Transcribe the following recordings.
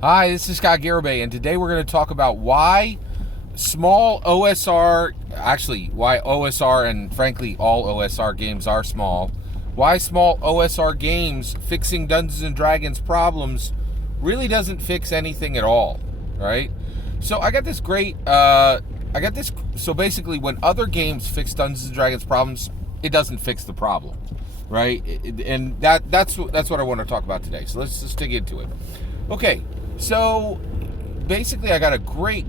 Hi, this is Scott Garibay, and today we're going to talk about why small OSR, why OSR and frankly all OSR games are small, why small OSR games fixing Dungeons and Dragons problems really doesn't fix anything at all, right? So so basically when other games fix Dungeons and Dragons problems, it doesn't fix the problem, right? And that's what I want to talk about today. So let's just dig into it. Okay, so basically, I got a great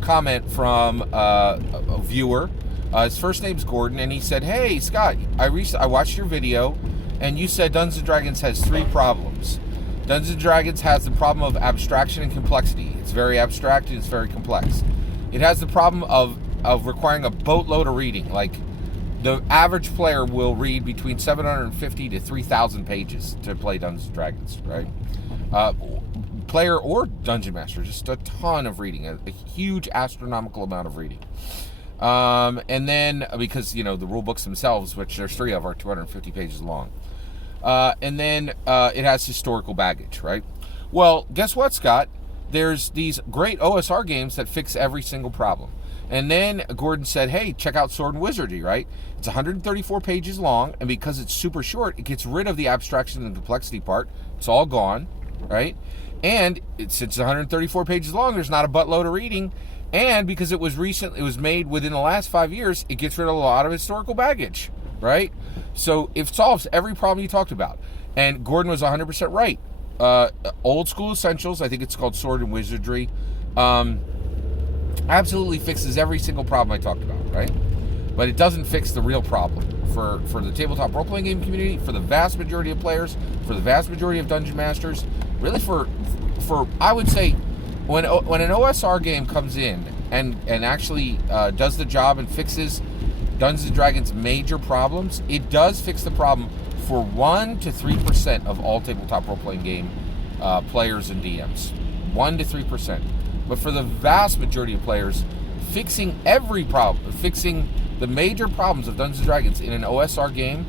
comment from a viewer. His first name's Gordon, and he said, "Hey, Scott, I watched your video, and you said Dungeons & Dragons has 3 problems. Dungeons & Dragons has the problem of abstraction and complexity. It's very abstract and it's very complex. It has the problem of requiring a boatload of reading. Like, the average player will read between 750 to 3,000 pages to play Dungeons & Dragons, right? Player or dungeon master, just a ton of reading, a huge astronomical amount of reading. And then, because, the rule books themselves, which there's 3 of, are 250 pages long. And then it has historical baggage, right? Well, guess what, Scott? There's these great OSR games that fix every single problem. And then Gordon said, hey, check out Sword and Wizardry, right? It's 134 pages long, and because it's super short, it gets rid of the abstraction and complexity part. It's all gone, right? And since it's 134 pages long, there's not a buttload of reading. And because it was made within the last 5 years, it gets rid of a lot of historical baggage, right? So it solves every problem you talked about. And Gordon was 100% right. Old school essentials, I think it's called Sword and Wizardry, absolutely fixes every single problem I talked about, right? But it doesn't fix the real problem for the tabletop role-playing game community, for the vast majority of players, for the vast majority of dungeon masters, really for I would say, when an OSR game comes in and actually does the job and fixes Dungeons and Dragons' major problems, it does fix the problem for 1 to 3% of all tabletop role-playing game players and DMs. 1 to 3%. But for the vast majority of players, fixing every problem, fixing the major problems of Dungeons & Dragons in an OSR game,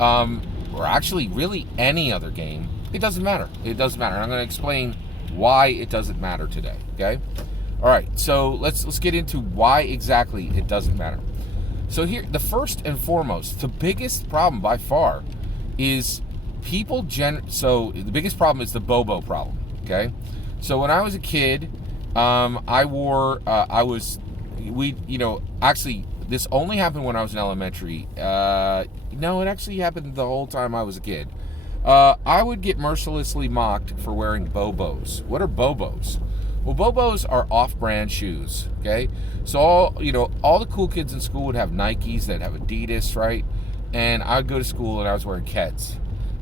or actually really any other game, it doesn't matter. It doesn't matter. And I'm going to explain why it doesn't matter today, okay? All right, so let's get into why exactly it doesn't matter. So here, the first and foremost, the biggest problem by far is so the biggest problem is the Bobo problem, okay? So when I was a kid, actually, this only happened when I was in elementary. No, it actually happened the whole time I was a kid. I would get mercilessly mocked for wearing Bobos. What are Bobos? Well, Bobos are off-brand shoes, okay? So all the cool kids in school would have Nikes, they'd have Adidas, right? And I'd go to school and I was wearing Keds.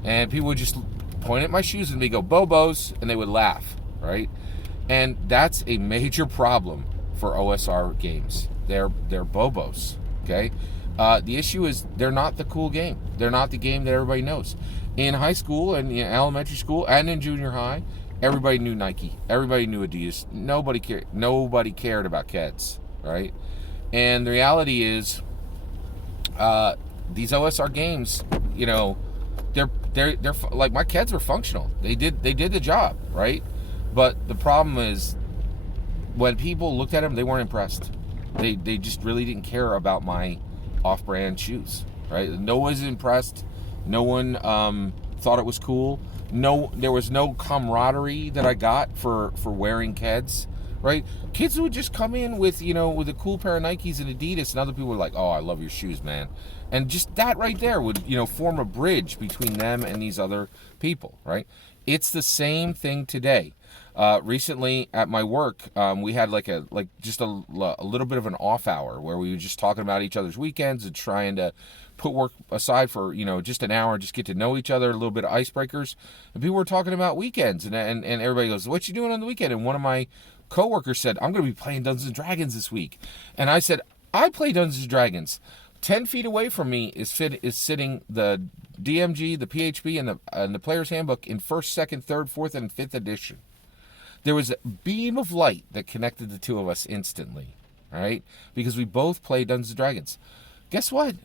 And people would just point at my shoes and they go, Bobos, and they would laugh, right? And that's a major problem for OSR games. They're Bobos, okay? The issue is they're not the cool game. They're not the game that everybody knows. In high school and in elementary school and in junior high, everybody knew Nike. Everybody knew Adidas. Nobody cared about Keds, right? And the reality is, these OSR games, they're like, my Keds were functional. They did the job, right? But the problem is, when people looked at them, they weren't impressed. They just really didn't care about my off-brand shoes, right? No one was impressed. No one thought it was cool. There was no camaraderie that I got for wearing Keds, right? Kids would just come in with a cool pair of Nikes and Adidas, and other people were like, "Oh, I love your shoes, man." And just that right there would form a bridge between them and these other people, right? It's the same thing today. Recently at my work, we had just a little bit of an off hour where we were just talking about each other's weekends and trying to put work aside for just an hour, just get to know each other, a little bit of icebreakers. And people were talking about weekends, and everybody goes, "What you doing on the weekend?" And one of my coworkers said, "I'm going to be playing Dungeons and Dragons this week." And I said, "I play Dungeons and Dragons. 10 feet away from me is sitting the DMG, the PHB, and the Player's Handbook in 1st, 2nd, 3rd, 4th, and 5th edition." There was a beam of light that connected the two of us instantly, all right? Because we both play Dungeons & Dragons. Guess what?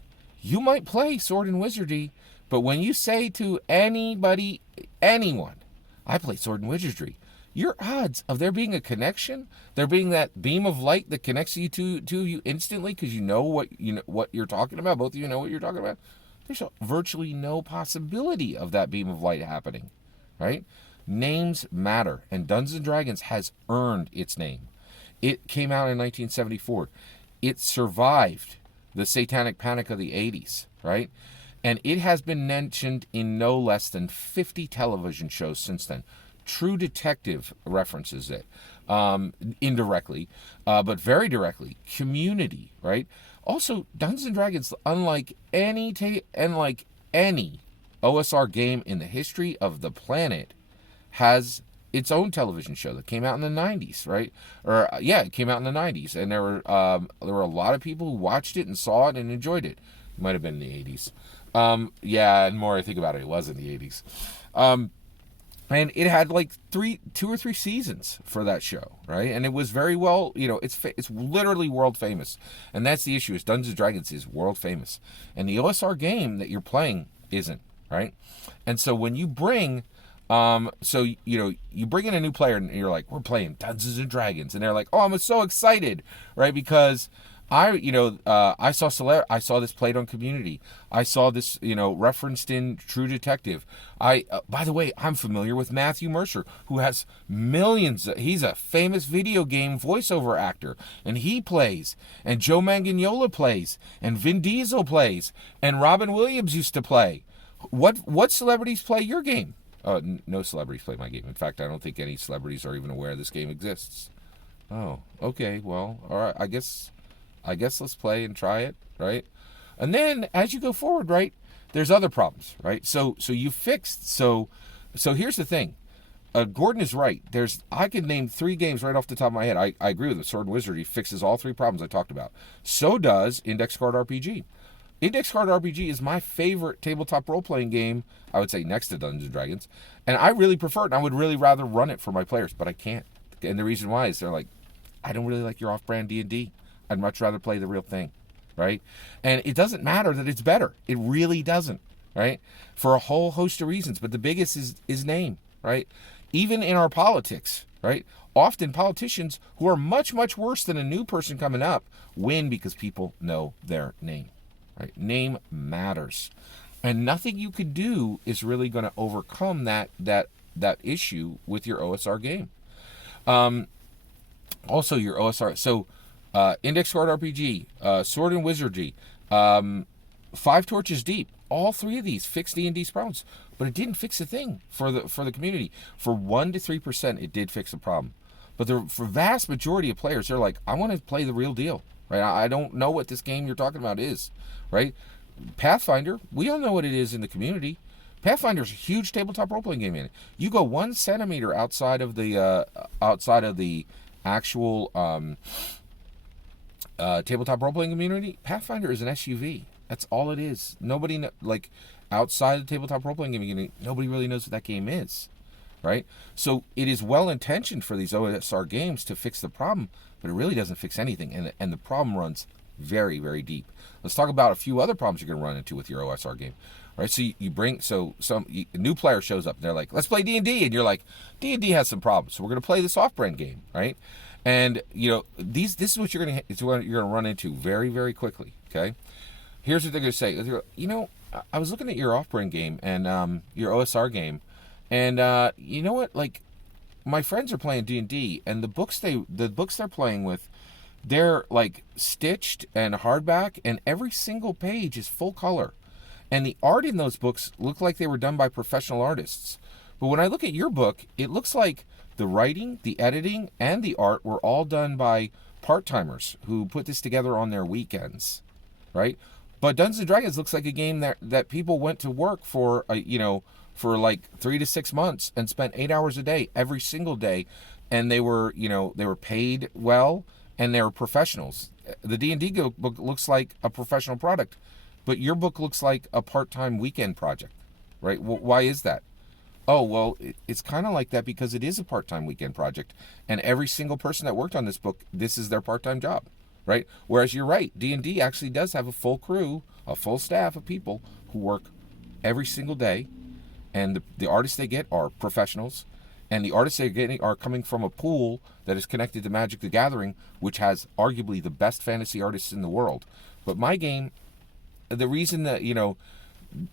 You might play Sword and Wizardry, but when you say to anyone, I play Sword and Wizardry. Your odds of there being a connection, there being that beam of light that connects you to you instantly because you know what you're talking about. Both of you know what you're talking about. There's virtually no possibility of that beam of light happening, right? Names matter, and Dungeons & Dragons has earned its name. It came out in 1974. It survived the satanic panic of the 80s, right? And it has been mentioned in no less than 50 television shows since then. True Detective references it indirectly, but very directly. Community, right? Also, Dungeons & Dragons, unlike any OSR game in the history of the planet, has its own television show that came out in the 90s, right? It came out in the 90s, and there were a lot of people who watched it and saw it and enjoyed it. It might have been in the 80s. And the more I think about it, it was in the 80s. And it had like 2 or 3 seasons for that show, right? And it was very well, it's literally world famous. And that's the issue, is Dungeons & Dragons is world famous. And the OSR game that you're playing isn't, right? And so when you bring, you bring in a new player and you're like, we're playing Dungeons & Dragons. And they're like, oh, I'm so excited, right? Because I saw this played on Community. I saw this, referenced in True Detective. By the way, I'm familiar with Matthew Mercer, who has millions. He's a famous video game voiceover actor, and he plays. And Joe Manganiello plays, and Vin Diesel plays, and Robin Williams used to play. What celebrities play your game? No celebrities play my game. In fact, I don't think any celebrities are even aware this game exists. Oh, okay. Well, all right. I guess let's play and try it, right? And then as you go forward, right, there's other problems, right? So you fixed. So here's the thing. Gordon is right. I could name 3 games right off the top of my head. I agree with it. Sword and Wizardry fixes all 3 problems I talked about. So does Index Card RPG. Index Card RPG is my favorite tabletop role-playing game, I would say, next to Dungeons & Dragons. And I really prefer it, and I would really rather run it for my players, but I can't. And the reason why is they're like, I don't really like your off-brand D&D. I'd much rather play the real thing, right? And it doesn't matter that it's better. It really doesn't, right? For a whole host of reasons. But the biggest is name, right? Even in our politics, right? Often politicians who are much, much worse than a new person coming up win because people know their name, right? Name matters. And nothing you could do is really going to overcome that issue with your OSR game. Also, your OSR... So... Index Card RPG, Sword and Wizardry, 5 Torches Deep. All 3 of these fixed D&D's problems, but it didn't fix a thing for the community. For 1 to 3%, it did fix the problem. But for vast majority of players, they're like, I want to play the real deal, right? I don't know what this game you're talking about is, right? Pathfinder, we all know what it is in the community. Pathfinder's a huge tabletop role-playing game in it. You go 1 centimeter outside of the actual tabletop role-playing community, Pathfinder is an SUV. That's all it is. Nobody, outside the tabletop role-playing community, nobody really knows what that game is, right? So it is well-intentioned for these OSR games to fix the problem, but it really doesn't fix anything, and the problem runs very, very deep. Let's talk about a few other problems you're going to run into with your OSR game, right? So a new player shows up, and they're like, let's play D&D, and you're like, D&D has some problems, so we're going to play this off-brand game, right? And this is what you're gonna run into very, very quickly. Okay, here's what they're gonna say. I was looking at your off-brand game and your OSR game, and you know what? Like, my friends are playing D&D, and the books they're playing with, they're like stitched and hardback, and every single page is full color, and the art in those books look like they were done by professional artists. But when I look at your book, it looks like the writing, the editing, and the art were all done by part-timers who put this together on their weekends, right? But Dungeons & Dragons looks like a game that people went to work for, for like 3 to 6 months and spent 8 hours a day every single day, and they were paid well, and they were professionals. The D&D book looks like a professional product, but your book looks like a part-time weekend project, right? Why is that? Oh, well, it's kind of like that because it is a part-time weekend project, and every single person that worked on this book, this is their part-time job, right? Whereas you're right, D&D actually does have a full crew, a full staff of people who work every single day, and the artists they get are professionals, and the artists they're getting are coming from a pool that is connected to Magic the Gathering, which has arguably the best fantasy artists in the world. But my game, the reason that,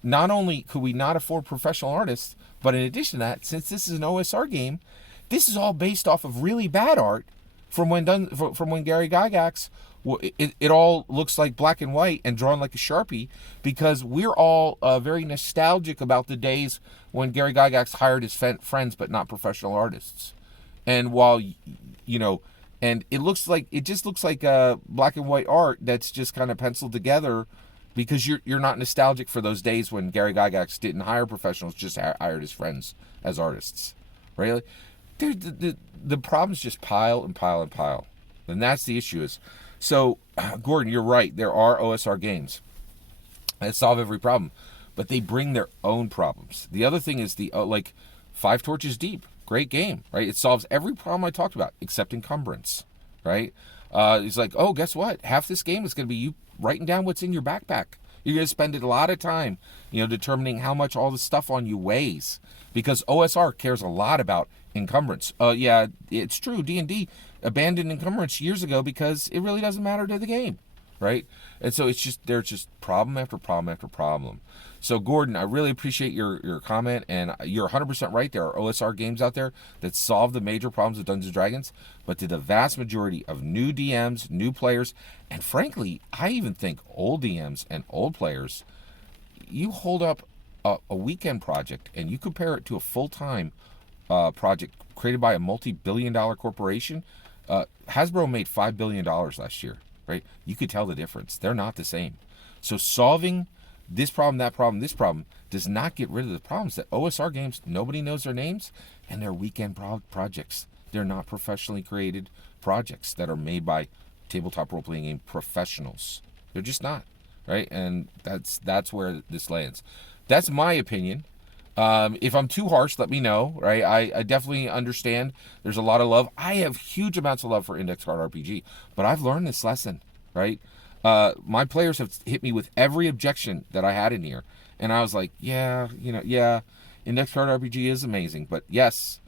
not only could we not afford professional artists, but in addition to that, since this is an OSR game, this is all based off of really bad art from when Gary Gygax. It all looks like black and white and drawn like a Sharpie, because we're all very nostalgic about the days when Gary Gygax hired his friends but not professional artists. And while, and it just looks like black and white art that's just kind of penciled together, because you're not nostalgic for those days when Gary Gygax didn't hire professionals, just hired his friends as artists, right? The problems just pile and pile and pile, and that's the issue. So, Gordon, you're right. There are OSR games that solve every problem, but they bring their own problems. The other thing is like Five Torches Deep, great game, right? It solves every problem I talked about except encumbrance, right? It's like, oh, guess what? Half this game is going to be you writing down what's in your backpack. You're going to spend a lot of time, determining how much all the stuff on you weighs, because OSR cares a lot about encumbrance. Yeah, it's true. D&D abandoned encumbrance years ago because it really doesn't matter to the game, right? And so there's just problem after problem after problem. So, Gordon, I really appreciate your comment, and you're 100% right. There are OSR games out there that solve the major problems of Dungeons & Dragons, but to the vast majority of new DMs, new players, and frankly, I even think old DMs and old players, you hold up a weekend project and you compare it to a full-time project created by a multi-billion-dollar corporation. Hasbro made $5 billion last year, right? You could tell the difference. They're not the same. So solving this problem, that problem, this problem does not get rid of the problems that OSR games, nobody knows their names, and they're weekend projects. They're not professionally created projects that are made by tabletop role-playing game professionals. They're just not, right? And that's where this lands. That's my opinion. If I'm too harsh, let me know, right? I definitely understand there's a lot of love. I have huge amounts of love for Index Card RPG, but I've learned this lesson, right? My players have hit me with every objection that I had in here, and I was like, yeah, Index Card RPG is amazing, but yes,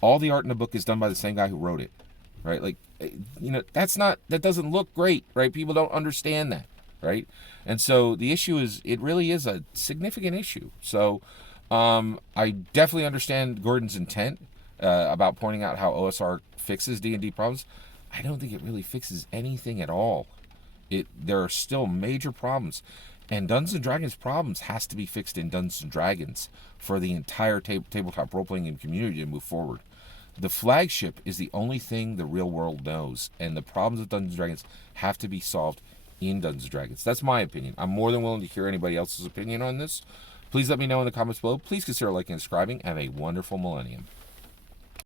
all the art in the book is done by the same guy who wrote it, right? Like, that doesn't look great, right? People don't understand that, right? And so the issue is, it really is a significant issue. So I definitely understand Gordon's intent about pointing out how OSR fixes D&D problems. I don't think it really fixes anything at all. There are still major problems, and Dungeons & Dragons problems has to be fixed in Dungeons & Dragons for the entire tabletop role-playing game community to move forward. The flagship is the only thing the real world knows, and the problems of Dungeons & Dragons have to be solved in Dungeons & Dragons. That's my opinion. I'm more than willing to hear anybody else's opinion on this. Please let me know in the comments below. Please consider liking and subscribing. Have a wonderful millennium.